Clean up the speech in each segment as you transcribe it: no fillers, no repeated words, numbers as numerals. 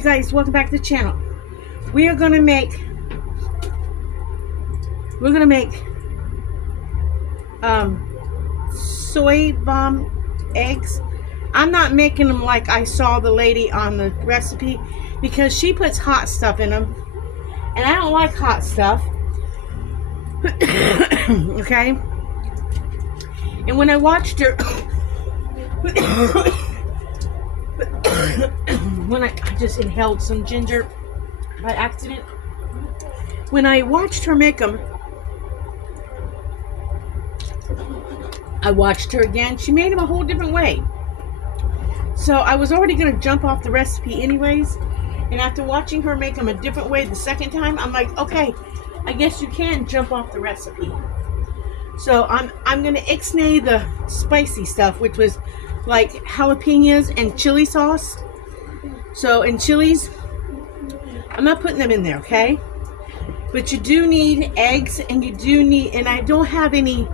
you guys, welcome back to the channel. We're gonna make soy bomb eggs. I'm not making them like I saw the lady on the recipe because she puts hot stuff in them, and I don't like hot stuff. Okay. And when I watched her, when I just inhaled some ginger by accident. When I watched her make them, I watched her again. She made them a whole different way. So I was already going to jump off the recipe anyways. And after watching her make them a different way the second time, I'm like, okay, I guess you can jump off the recipe. So I'm going to ixnay the spicy stuff, which was like jalapenos and chili sauce. So, and chilies, I'm not putting them in there, okay? But you do need eggs, and you do need, and I don't have any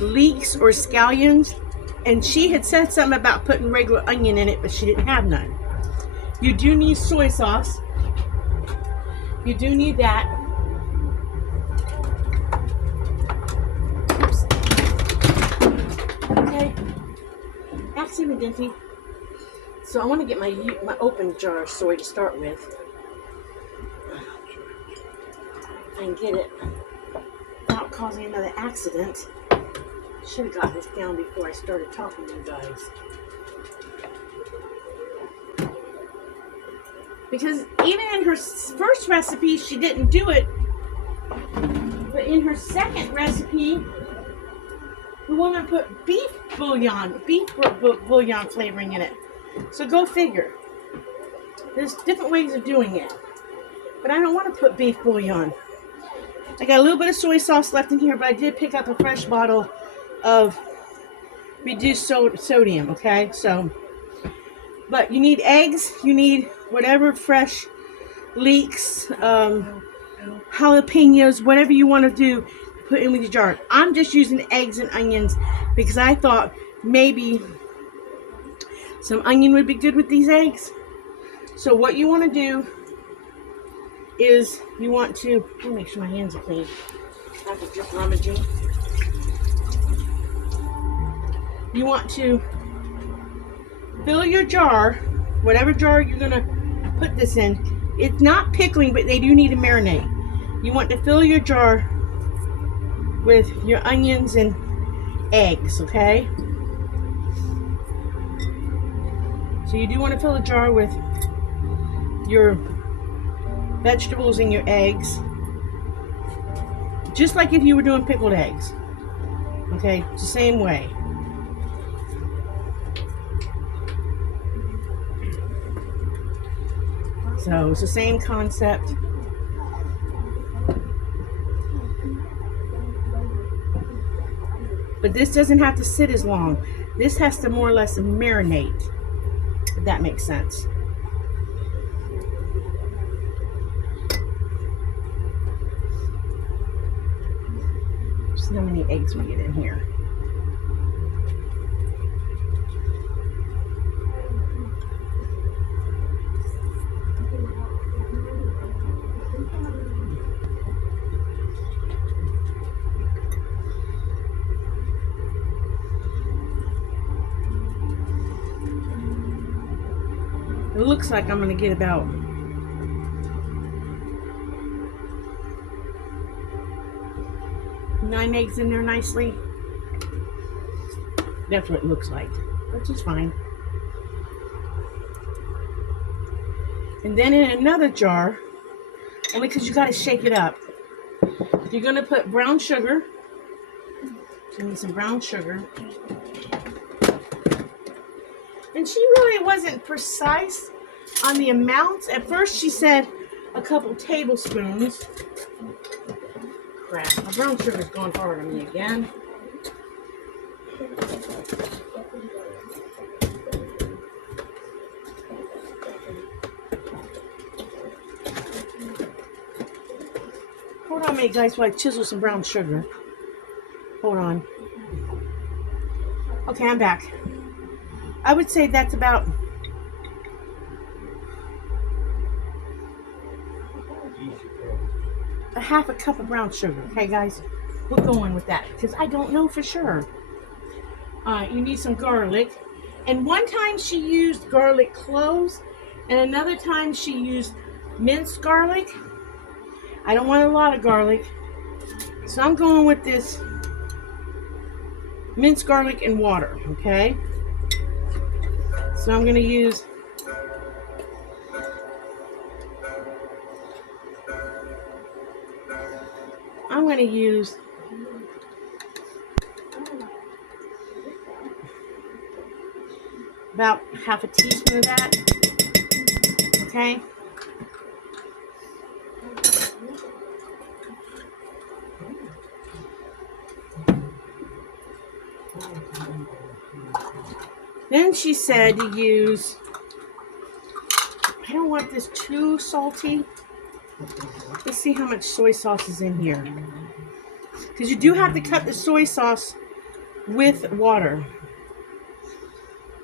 leeks or scallions. And she had said something about putting regular onion in it, but she didn't have none. You do need soy sauce. You do need that. Oops. Okay. Accidentally. So I want to get my open jar of soy to start with. And get it without causing another accident. Should have got this down before I started talking to you guys. Because even in her first recipe, she didn't do it. But in her second recipe, the woman put beef bouillon flavoring in it. So go figure. There's different ways of doing it. But I don't want to put beef bouillon. I got a little bit of soy sauce left in here, but I did pick up a fresh bottle of reduced sodium, okay? So, but you need eggs, you need whatever fresh leeks, jalapenos, whatever you want to do, put in with your jar. I'm just using eggs and onions because I thought maybe some onion would be good with these eggs. So what you want to do is you want to, let me make sure my hands are clean after just rummaging. You want to fill your jar, whatever jar you're going to put this in. It's not pickling, but they do need to marinate. You want to fill your jar with your onions and eggs, okay? So you do want to fill a jar with your vegetables and your eggs, just like if you were doing pickled eggs. Okay, it's the same way. So it's the same concept. But this doesn't have to sit as long. This has to more or less marinate, if that makes sense. See how many eggs we get in here. It looks like I'm going to get about 9 eggs in there nicely. That's what it looks like, which is fine. And then in another jar, only because you got to shake it up, you're going to put brown sugar. I need some brown sugar. And she really wasn't precise on the amounts. At first she said a couple tablespoons. Crap, my brown sugar's going hard on me again. Hold on a minute, guys, while I chisel some brown sugar. Hold on. Okay, I'm back. I would say that's about a half a cup of brown sugar. Okay, guys? We're going with that because I don't know for sure. You need some garlic. And one time she used garlic cloves, and another time she used minced garlic. I don't want a lot of garlic, so I'm going with this minced garlic and water, okay? So I'm going to use about half a teaspoon of that, okay? Then she said to use, I don't want this too salty. Let's see how much soy sauce is in here. Because you do have to cut the soy sauce with water.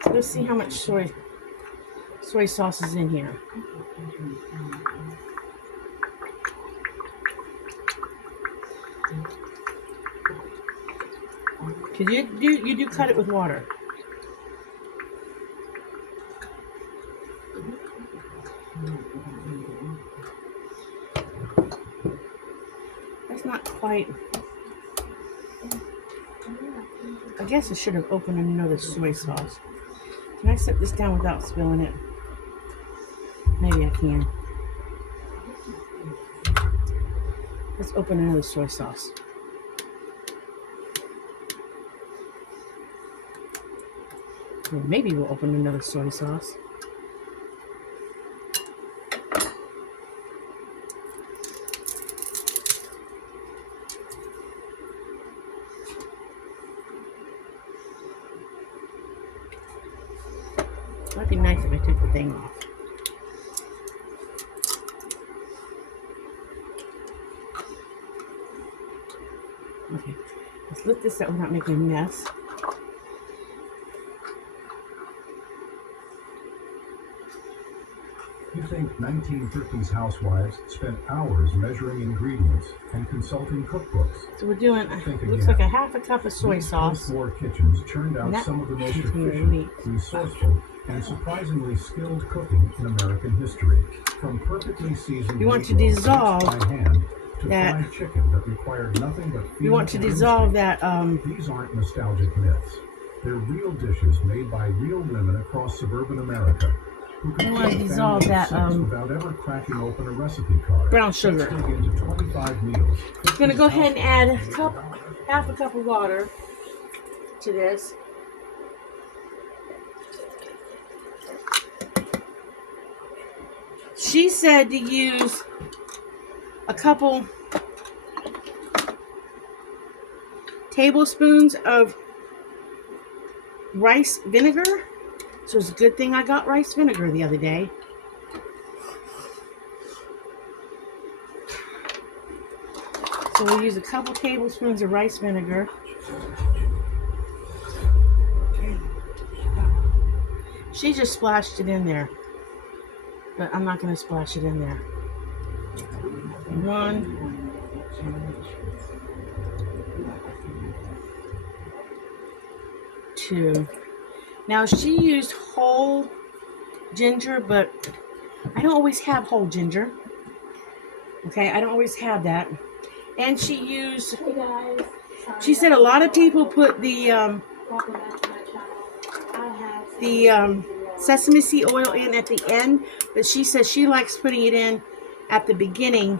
Let's see how much soy sauce is in here. Because you do cut it with water. That's not quite. I guess I should have opened another soy sauce. Can I set this down without spilling it? Maybe I can. Let's open another soy sauce. Or maybe we'll open another soy sauce. Might be nice if I took the thing off. Okay, let's lift this up without making a mess. You think 1950s housewives spent hours measuring ingredients and consulting cookbooks? So we're doing, looks like a half a cup of soy sauce. War kitchens churned out some of the most efficient, resourceful, and surprisingly skilled cooking in American history. From perfectly seasoned you want to dissolve by hand to that fried chicken that required nothing but you want to dissolve that These aren't nostalgic myths. They're real dishes made by real women across suburban America. I want to dissolve that without ever cracking open a recipe card. brown sugar. Into 25 meals. I'm going to go ahead and add half a cup of water to this. She said to use a couple tablespoons of rice vinegar. So it's a good thing I got rice vinegar the other day. So we'll use a couple tablespoons of rice vinegar. She just splashed it in there. But I'm not going to splash it in there. 1, 2. Now she used whole ginger, but I don't always have whole ginger. Okay, I don't always have that. And she used, Hey guys, she said a lot of people put the welcome back to my channel. I have sesame seed oil in at the end, but she says she likes putting it in at the beginning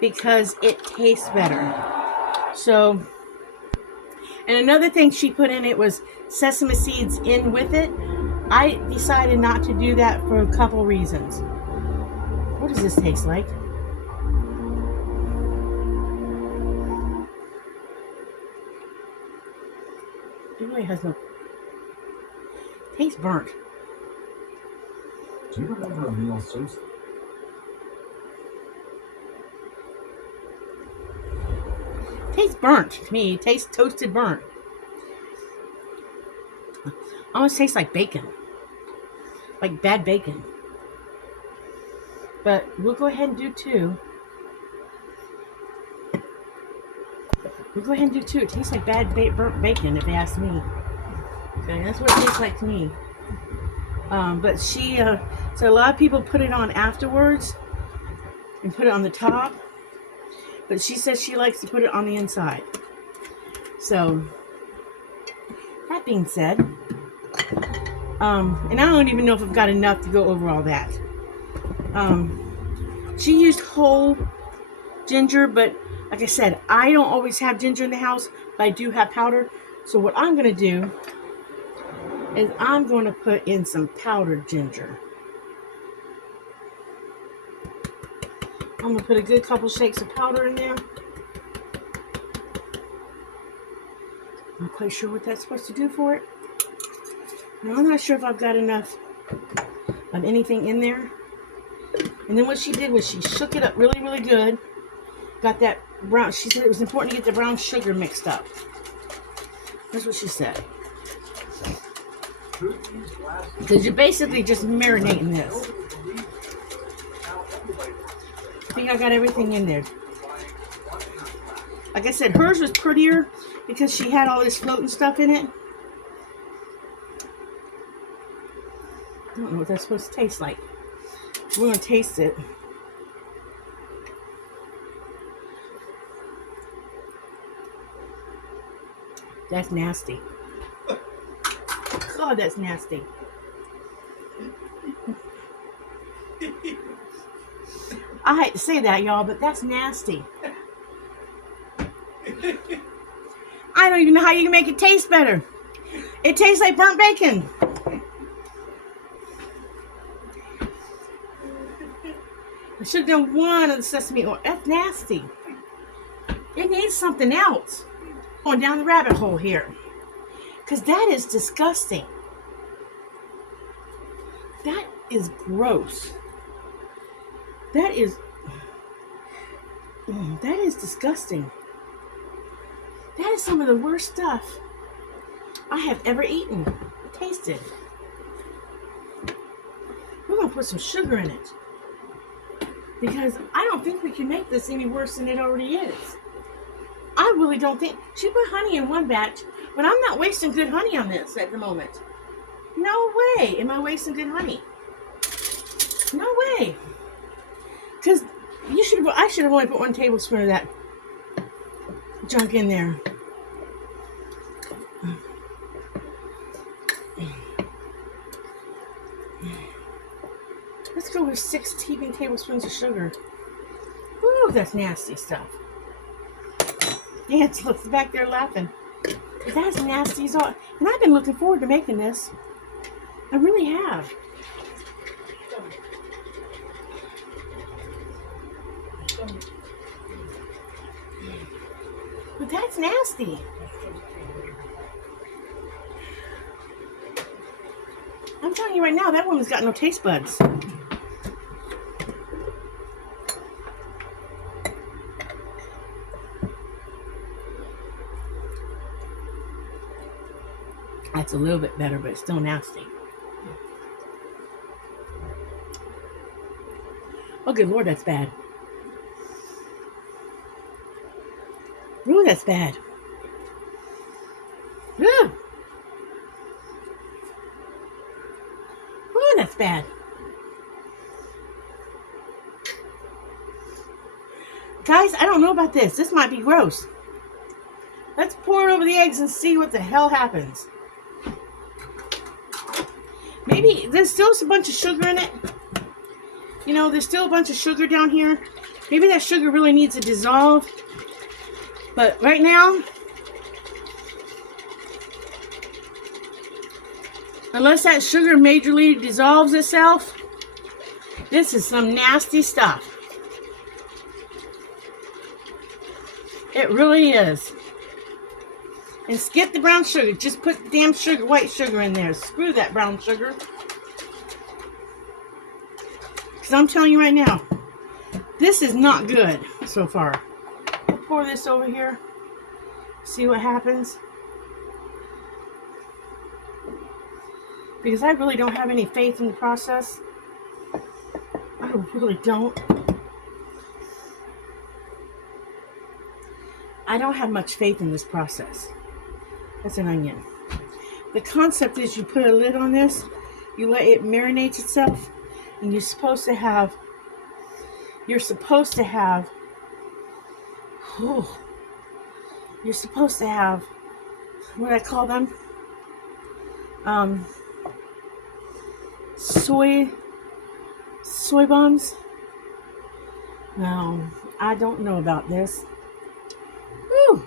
because it tastes better. So, and another thing she put in it was sesame seeds in with it. I decided not to do that for a couple reasons. What does this taste like? It really has no... Tastes burnt. Do you remember a meal so... Tastes burnt to me. It tastes toasted burnt. Almost tastes like bacon. Like bad bacon. But we'll go ahead and do 2. We'll go ahead and do 2. It tastes like bad burnt bacon, if you ask me. Okay, that's what it tastes like to me. But she, so a lot of people put it on afterwards and put it on the top. But she says she likes to put it on the inside. So, that being said, and I don't even know if I've got enough to go over all that. She used whole ginger, but like I said, I don't always have ginger in the house, but I do have powder. So what I'm going to do is I'm going to put in some powdered ginger. I'm going to put a good couple shakes of powder in there. I'm not quite sure what that's supposed to do for it. Now, I'm not sure if I've got enough of anything in there. And then what she did was she shook it up really, really good. Got that brown, she said it was important to get the brown sugar mixed up. That's what she said. Because you're basically just marinating this. I think I got everything in there. Like I said, hers was prettier because she had all this floating stuff in it. I don't know what that's supposed to taste like. We're going to taste it. That's nasty. God, that's nasty. I hate to say that, y'all, but that's nasty. I don't even know how you can make it taste better. It tastes like burnt bacon. I should have done one of the sesame oil. That's nasty. It needs something else. Going down the rabbit hole here. Because that is disgusting. That is gross. That is disgusting. That is some of the worst stuff I have ever eaten. Tasted. We're going to put some sugar in it. Because I don't think we can make this any worse than it already is. I really don't think. She put honey in one batch, but I'm not wasting good honey on this at the moment. No way am I wasting good honey. No way. Because I should have only put 1 tablespoon of that junk in there. Let's go with 6 heaping tablespoons of sugar. Ooh, that's nasty stuff. Nancy looks back there laughing. That's nasty as all. And I've been looking forward to making this. I really have. But that's nasty. I'm telling you right now, that woman's got no taste buds. That's a little bit better, but it's still nasty. Oh, good Lord, that's bad. Ooh, that's bad. Ooh. Ooh, that's bad. Guys, I don't know about this. This might be gross. Let's pour it over the eggs and see what the hell happens. Maybe there's still a bunch of sugar in it. You know, there's still a bunch of sugar down here. Maybe that sugar really needs to dissolve. But right now, unless that sugar majorly dissolves itself, this is some nasty stuff. It really is. And skip the brown sugar. Just put the damn sugar, white sugar in there. Screw that brown sugar. Because I'm telling you right now, this is not good so far. I'll pour this over here. See what happens. Because I really don't have any faith in the process. I really don't. I don't have much faith in this process. That's an onion. The concept is you put a lid on this, you let it marinate itself, and you're supposed to have, whew, what do I call them? Soy bombs? No, I don't know about this. Whew.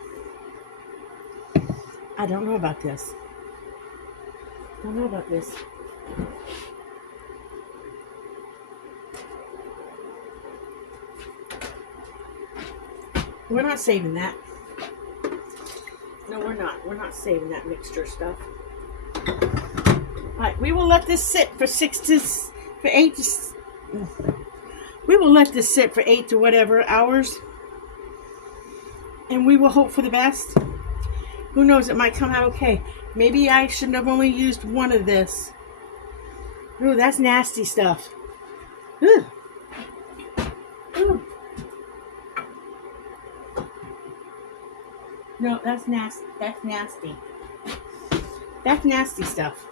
I don't know about this. We're not saving that. No, we're not. We're not saving that mixture stuff. All right, we will let this sit for 8 to whatever hours. And we will hope for the best. Who knows, it might come out okay. Maybe I shouldn't have only used one of this. Ooh, that's nasty stuff. Ooh. Ooh. No, that's nasty. That's nasty. That's nasty stuff.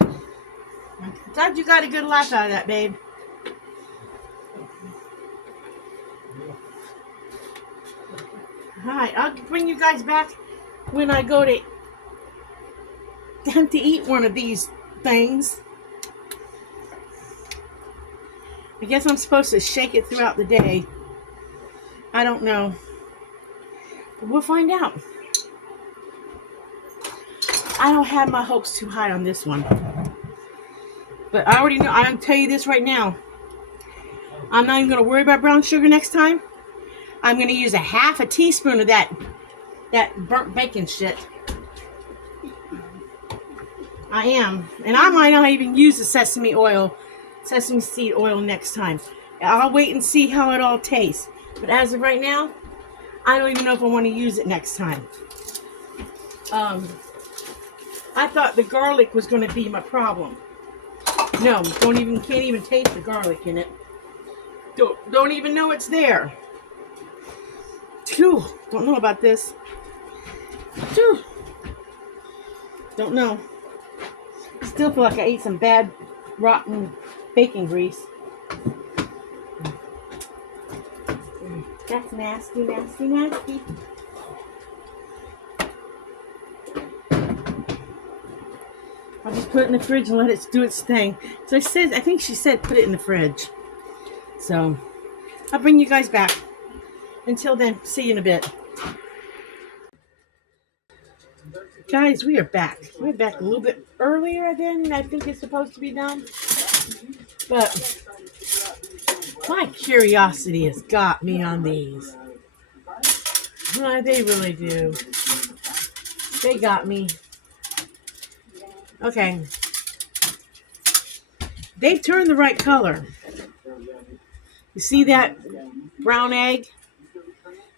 I'm glad you got a good laugh out of that, babe. Alright, I'll bring you guys back when I go to eat one of these things. I guess I'm supposed to shake it throughout the day. I don't know. But we'll find out. I don't have my hopes too high on this one. But I already know, I'm tell you this right now. I'm not even going to worry about brown sugar next time. I'm going to use a half a teaspoon of that burnt bacon shit. I am. And I might not even use the sesame seed oil next time. I'll wait and see how it all tastes. But as of right now, I don't even know if I want to use it next time. I thought the garlic was going to be my problem. No, can't even taste the garlic in it. Don't even know it's there. Phew, don't know about this. Phew. Don't know. Still feel like I ate some bad, rotten bacon grease. That's nasty, nasty, nasty. I'll just put it in the fridge and let it do its thing. So I think she said put it in the fridge. So I'll bring you guys back. Until then, see you in a bit. Guys, we are back. We're back a little bit earlier than I think it's supposed to be done. But my curiosity has got me on these. They really do. They got me. Okay. They've turned the right color. You see that brown egg?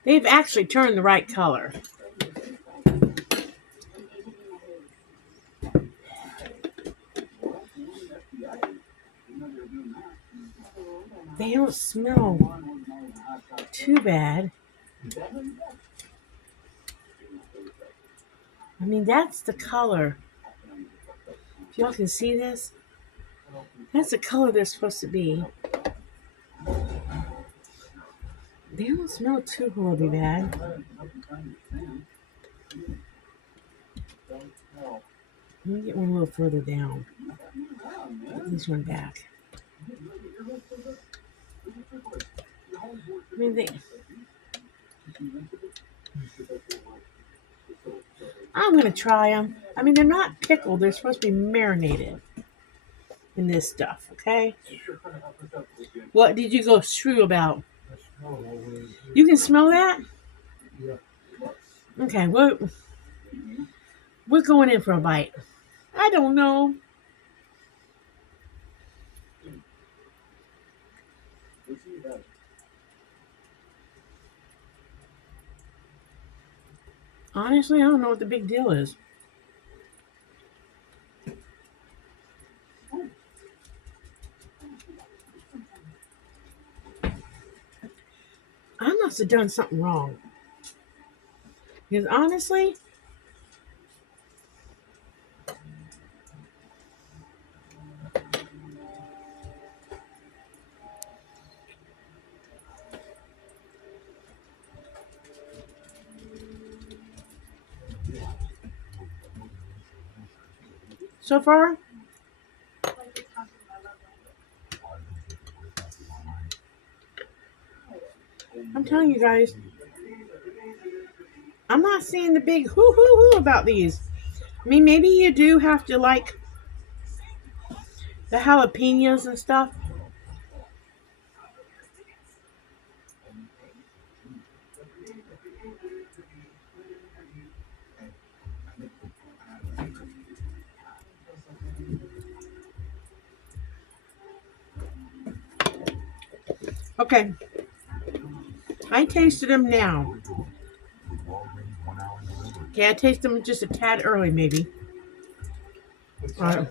They've actually turned the right color. They don't smell too bad. I mean, that's the color. If y'all can see this, that's the color they're supposed to be. They don't smell too horribly bad. Let me get one a little further down. Put this one back. I mean, I'm going to try them. I mean, they're not pickled. They're supposed to be marinated in this stuff, okay? What did you go shrew about? You can smell that? Yeah. Okay, we're going in for a bite. I don't know. Honestly, I don't know what the big deal is. I must have done something wrong. Because honestly, so far, I'm telling you guys, I'm not seeing the big hoo hoo hoo about these. I mean, maybe you do have to like the jalapenos and stuff. Okay, I tasted them now. Okay, I tasted them just a tad early, maybe. Life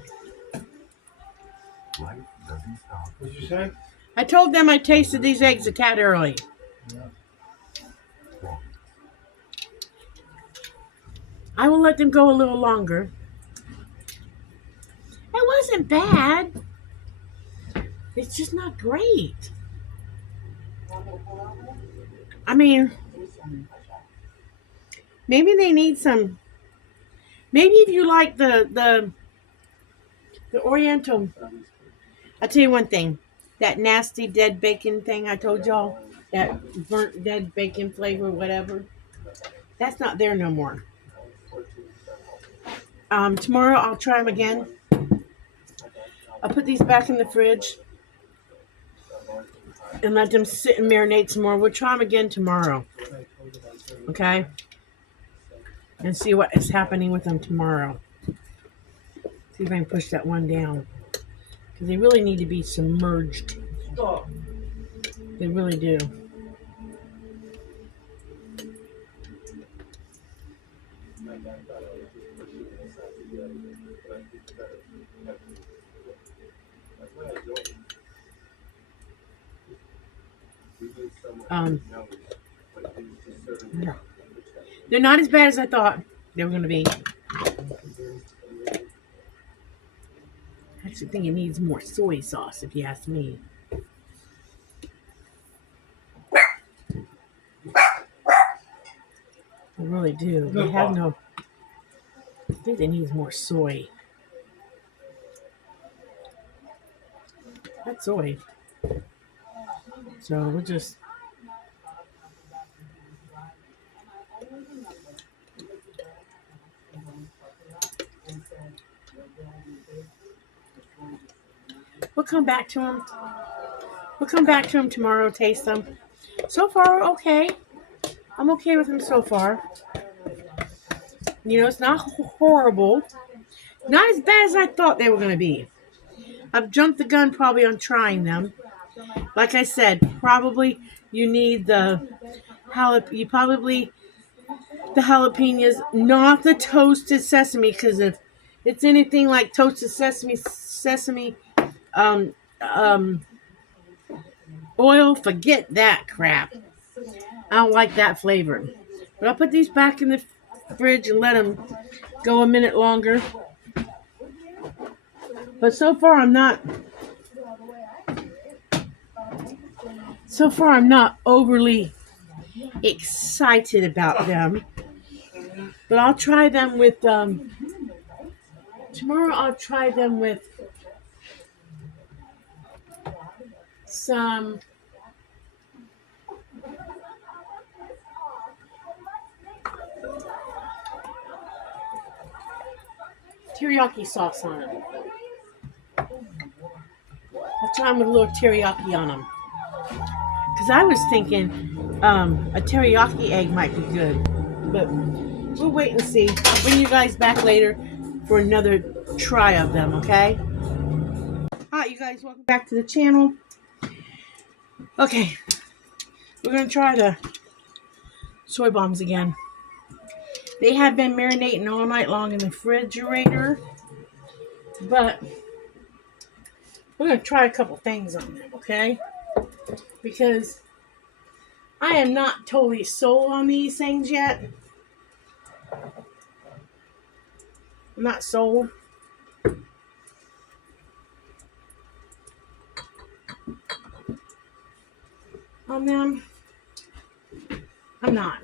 doesn't stop. What'd you say? I told them I tasted these eggs a tad early. I will let them go a little longer. It wasn't bad. It's just not great. I mean, maybe they need some. Maybe if you like the Oriental. I'll tell you one thing. That nasty dead bacon thing I told y'all, that burnt dead bacon flavor, whatever, that's not there no more. Tomorrow I'll try them again. I'll put these back in the fridge and let them sit and marinate some more. We'll try them again tomorrow. Okay? And see what is happening with them tomorrow. See if I can push that one down. Because they really need to be submerged. They really do. They're not as bad as I thought they were going to be. I actually think it needs more soy sauce, if you ask me. I really do. They have no. I think it needs more soy. That's soy. So we'll just. We'll come back to them. We'll come back to them tomorrow, taste them. So far, okay. I'm okay with them so far. You know, it's not horrible. Not as bad as I thought they were going to be. I've jumped the gun probably on trying them. Like I said, probably you need the jalapenos, not the toasted sesame, because if it's anything like toasted sesame oil, forget that crap. I don't like that flavor. But I'll put these back in the fridge and let them go a minute longer. But so far I'm not overly excited about them. But I'll try them with tomorrow I'll try them with some teriyaki sauce on them. I'll try them with a little teriyaki on them. Because I was thinking a teriyaki egg might be good. But we'll wait and see. I'll bring you guys back later for another try of them, okay? Hi, you guys. Welcome back to the channel. Okay. We're going to try the soy bombs again. They have been marinating all night long in the refrigerator. But we're going to try a couple things on them, okay? Because I am not totally sold on these things yet. I'm not sold. On them. I'm not.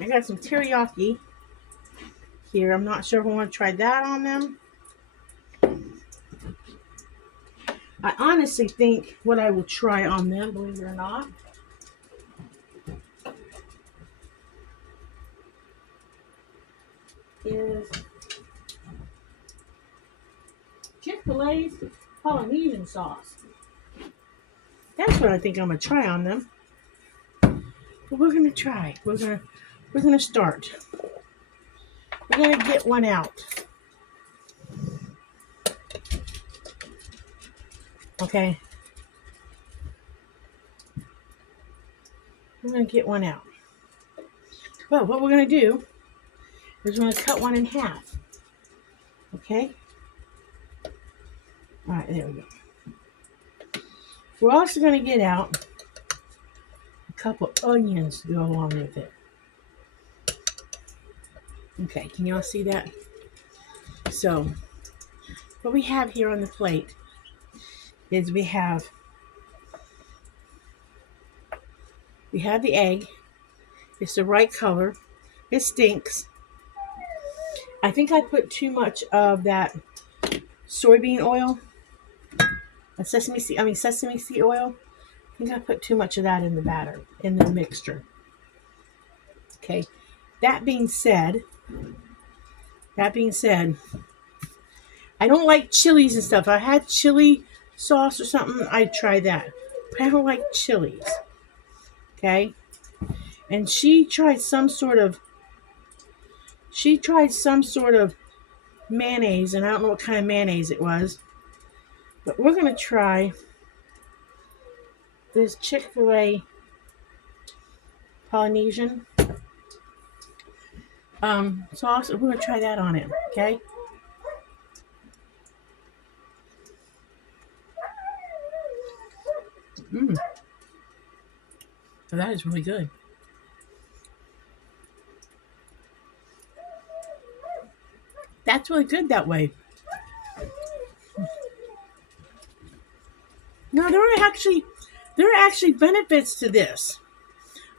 I got some teriyaki here. I'm not sure if I want to try that on them. I honestly think what I will try on them, believe it or not, is Chick-fil-A's Polynesian sauce. That's what I think I'm gonna try on them. But we're gonna try. We're gonna start. We're gonna get one out. Okay. We're gonna get one out. Well, what we're gonna do is we're gonna cut one in half. Okay. All right, there we go. We're also going to get out a couple onions to go along with it. Okay, can y'all see that? So, what we have here on the plate is we have the egg. It's the right color. It stinks. I think I put too much of that soybean oil. Sesame seed oil. I think I put too much of that in the batter, in the mixture. Okay. That being said, I don't like chilies and stuff. If I had chili sauce or something, I'd try that. But I don't like chilies. Okay. And she tried some sort of mayonnaise, and I don't know what kind of mayonnaise it was. But we're going to try this Chick-fil-A Polynesian sauce. We're going to try that on it, okay? So that is really good. That's really good that way. No, there are actually benefits to this.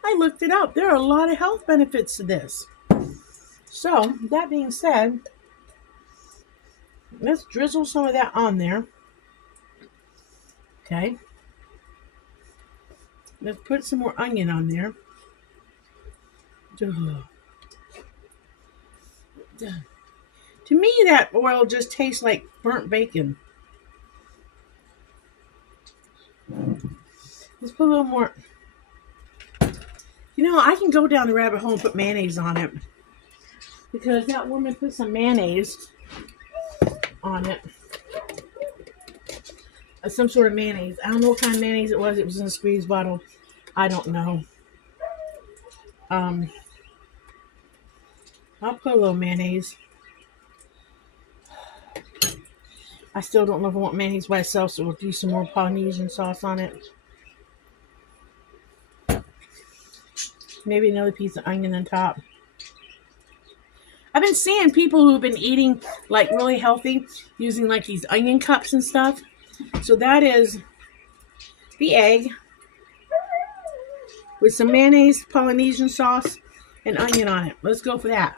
I looked it up. There are a lot of health benefits to this. So, that being said, let's drizzle some of that on there. Okay. Let's put some more onion on there. To me, that oil just tastes like burnt bacon. Let's put a little more. You know, I can go down the rabbit hole and put mayonnaise on it. Because that woman put some mayonnaise on it. Some sort of mayonnaise. I don't know what kind of mayonnaise it was. It was in a squeeze bottle. I don't know. I'll put a little mayonnaise. I still don't know if I want mayonnaise by itself, so we'll do some more Polynesian sauce on it. Maybe another piece of onion on top. I've been seeing people who've been eating like really healthy using like these onion cups and stuff. So that is the egg with some mayonnaise, Polynesian sauce, and onion on it. Let's go for that.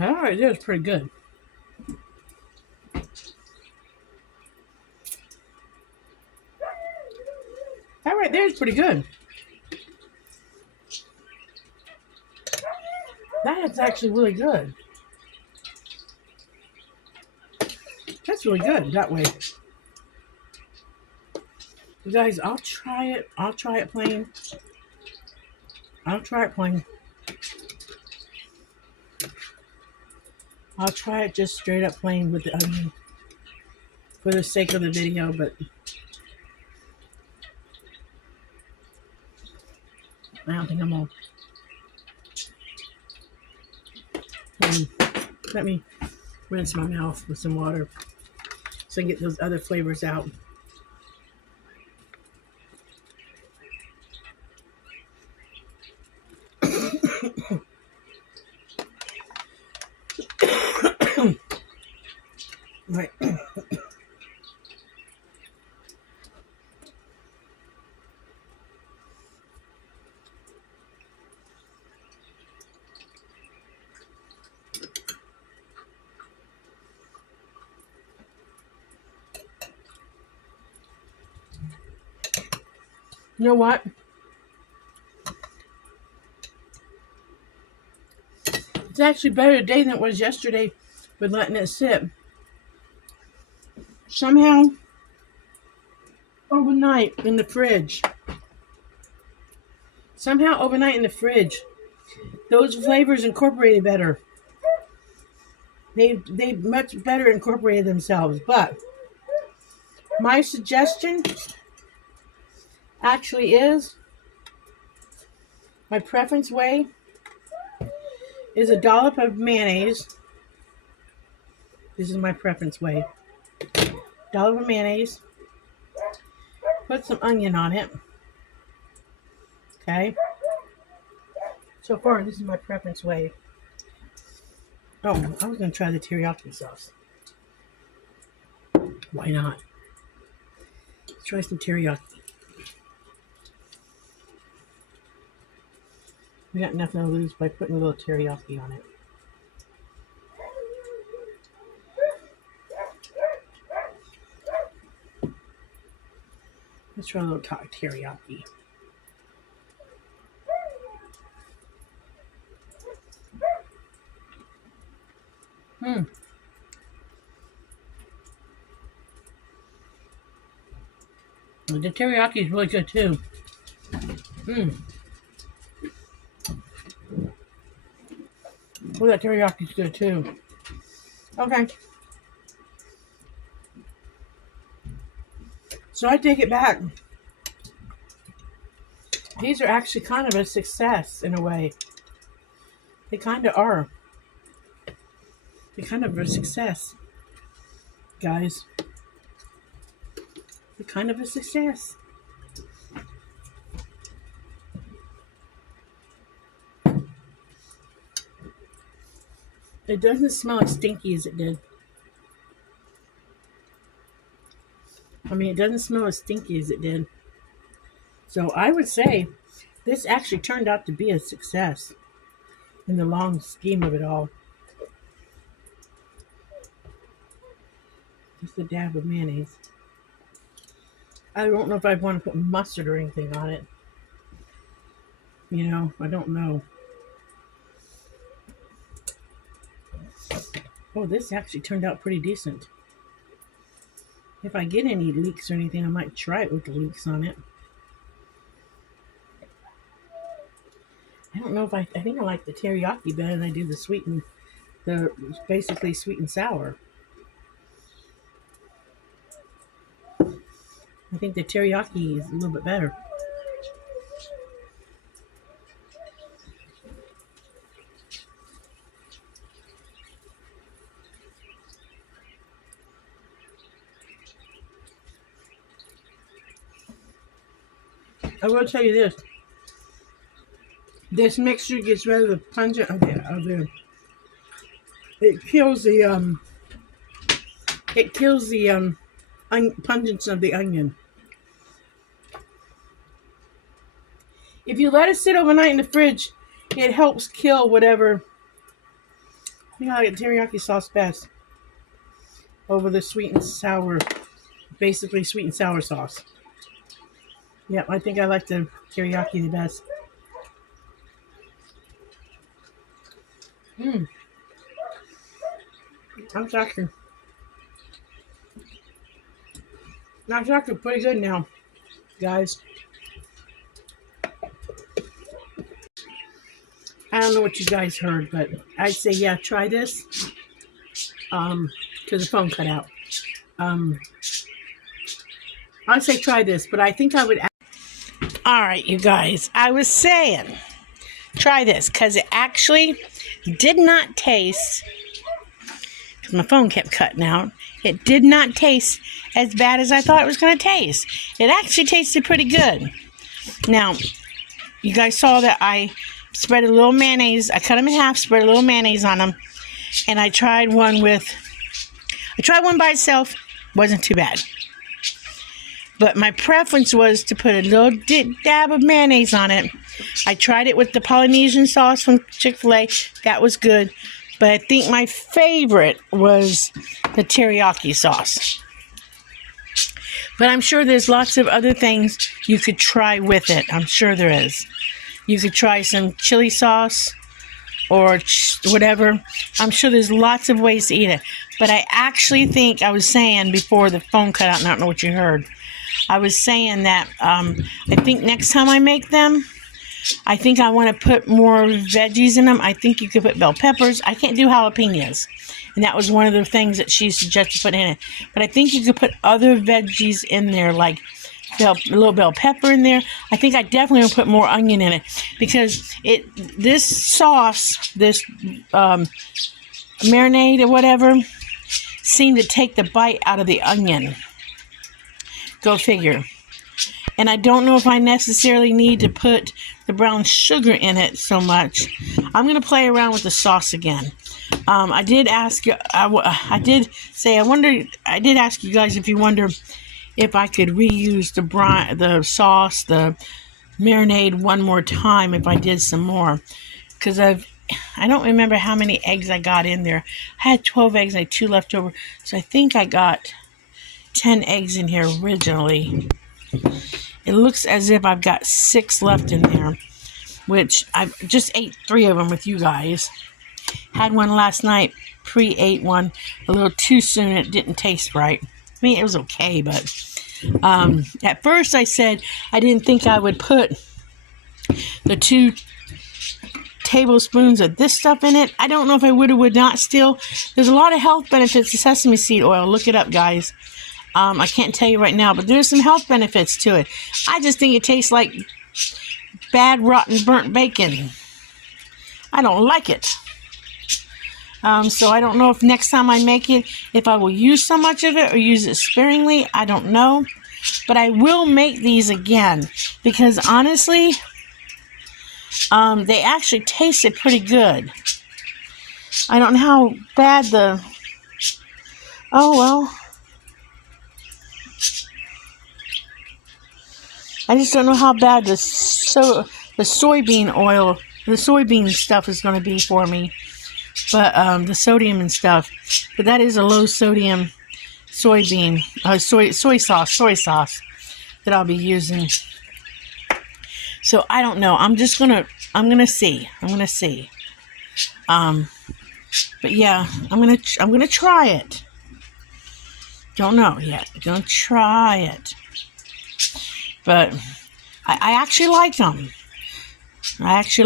All right, that was pretty good. That right there is pretty good. That is actually really good. That's really good that way. You guys, I'll try it. I'll try it plain. I'll try it just straight up plain with the onion for the sake of the video, but I don't think I'm gonna Let me rinse my mouth with some water so I can get those other flavors out. Right. You know what? It's actually better today than it was yesterday with letting it sit. Somehow, overnight in the fridge. Those flavors incorporated better. They much better incorporated themselves. But my suggestion actually is, my preference way is a dollop of mayonnaise. This is my preference way. Dollop of mayonnaise. Put some onion on it. Okay. So far, this is my preference way. Oh, I was going to try the teriyaki sauce. Why not? Let's try some teriyaki. We got nothing to lose by putting a little teriyaki on it. Let's try a little teriyaki. The teriyaki is really good too. Oh, that teriyaki is good too. Okay. So I take it back. These are actually kind of a success in a way. They kind of are. They're kind of a success, guys. They're kind of a success. It doesn't smell as stinky as it did. I mean, it doesn't smell as stinky as it did. So I would say this actually turned out to be a success in the long scheme of it all. Just a dab of mayonnaise. I don't know if I want to put mustard or anything on it. You know, I don't know. Oh, this actually turned out pretty decent. If I get any leeks or anything, I might try it with the leeks on it. I don't know if I think I like the teriyaki better than I do the basically sweet and sour. I think the teriyaki is a little bit better. I will tell you this. This mixture gets rid of the pungent it kills the pungence of the onion. If you let it sit overnight in the fridge, it helps kill whatever. I think I like teriyaki sauce best over the sweet and sour, basically sweet and sour sauce. Yep, I think I like the teriyaki the best. That's actually pretty good now, guys. I don't know what you guys heard, but I'd say, yeah, try this. Because the phone cut out. I'd say try this, but I think I would. All right, you guys. I was saying, try this because it actually did not taste, because my phone kept cutting out, it did not taste as bad as I thought it was going to taste. It actually tasted pretty good. Now, you guys saw that I spread a little mayonnaise. I cut them in half, spread a little mayonnaise on them, and I tried one by itself. Wasn't too bad. But my preference was to put a little dab of mayonnaise on it. I tried it with the Polynesian sauce from Chick-fil-A. That was good. But I think my favorite was the teriyaki sauce. But I'm sure there's lots of other things you could try with it. I'm sure there is. You could try some chili sauce or whatever. I'm sure there's lots of ways to eat it. But I actually think, I was saying before the phone cut out, and I don't know what you heard. I was saying that I think next time I make them, I think I want to put more veggies in them. I think you could put bell peppers. I can't do jalapenos. And that was one of the things that she suggested put in it. But I think you could put other veggies in there, like a little bell pepper in there. I think I definitely will put more onion in it. Because this sauce, this marinade or whatever, seemed to take the bite out of the onion. Go figure. And I don't know if I necessarily need to put the brown sugar in it so much. I'm going to play around with the sauce again. I did ask you, I did ask you guys if you wonder if I could reuse the sauce, the marinade one more time if I did some more. Because I don't remember how many eggs I got in there. I had 12 eggs, I had 2 left over. So I think I got 10 eggs in here originally. It looks as if I've got 6 left in there, which I just ate 3 of them with you guys. Had one last night, pre-ate one a little too soon. It didn't taste right. I mean, it was okay, but at first I said I didn't think I would put the 2 tablespoons of this stuff in it. I don't know if I would or would not still. There's a lot of health benefits to sesame seed oil. Look it up, guys. I can't tell you right now, but there's some health benefits to it. I just think it tastes like bad, rotten, burnt bacon. I don't like it. So I don't know if next time I make it, if I will use so much of it or use it sparingly. I don't know. But I will make these again because honestly, they actually tasted pretty good. I don't know how bad oh well. I just don't know how bad the soybean oil, the soybean stuff is going to be for me. But the sodium and stuff. But that is a low sodium soybean, soy sauce that I'll be using. So I don't know. I'm gonna see. But yeah, I'm gonna try it. Don't know yet. Gonna try it. But I actually like them. But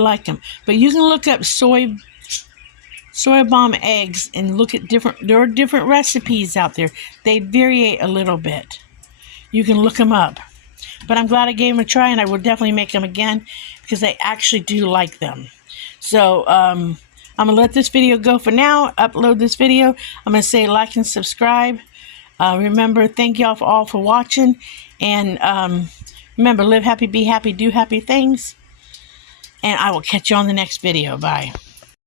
you can look up soy bomb eggs and look at there are different recipes out there. They vary a little bit. You can look them up. But I'm glad I gave them a try, and I will definitely make them again because I actually do like them. So I'm going to let this video go for now. Upload this video. I'm going to say like and subscribe. Remember, thank y'all all for watching. And remember, live happy, be happy, do happy things. And I will catch you on the next video. Bye.